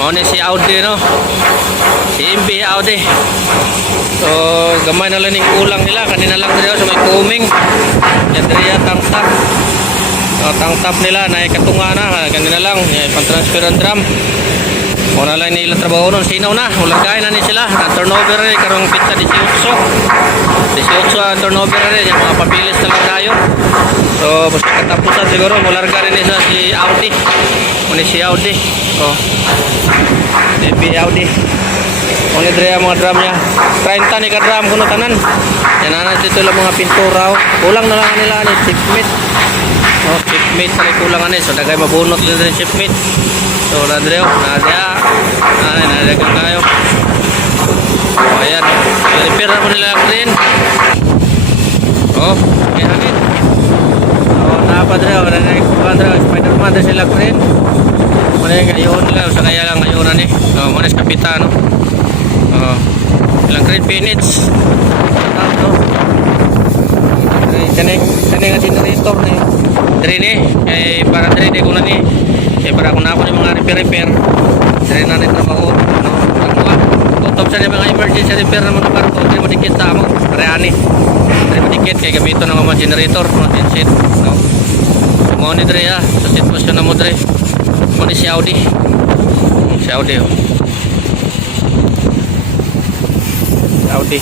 Mao ni si Audi no. Si MB Audi. So gamay na lang ning kulang nila kanina lang dito sa may kuming. Yan diri tangtap. So tangtap nila na katunga na kanina lang pang-transfer ang drum. Wala lang nila trabaho nun. Sinaw na. Ulagay na ni sila. Turnover rin. Karong pizza 18. 18 ang turnover rin. Yung mga papilis talaga tayo. So, basta katapusan siguro. Mularga rin nila si Audi. Muni si Audi. So, DB Audi. Muni dre mga drum niya. 30 ni ka-drum kuno tanan. Yan na dito lang mga pintura. Kulang na lang nila ni chipmate. No, chipmate tali kulang ani. So, dagay mabunot din rin chipmate. So, nadreo, nadagang tayo. So, ayan. I-repair na po nila ang crane. Oh, may hangin. So, napadreo, Spider-Man din sila crane. Muna yung ngayon nila, sa kaya lang ngayon na ni. So, muna yung kapitan, no? So, ilang crane pinits. Ito. Kaning nga generator ni. Drene, kay para drene ko na ni. Kaya para kung na ako ng mga repair sila na rin trabaho tutop sa mga emergency repair ng mga barko hindi madikit sa amo pareani hindi madikit kaya gamito ng mga generator mga genset no? Mga ni dre sa sitwasyon na mo dre mga ni si Audi oh. Si Audi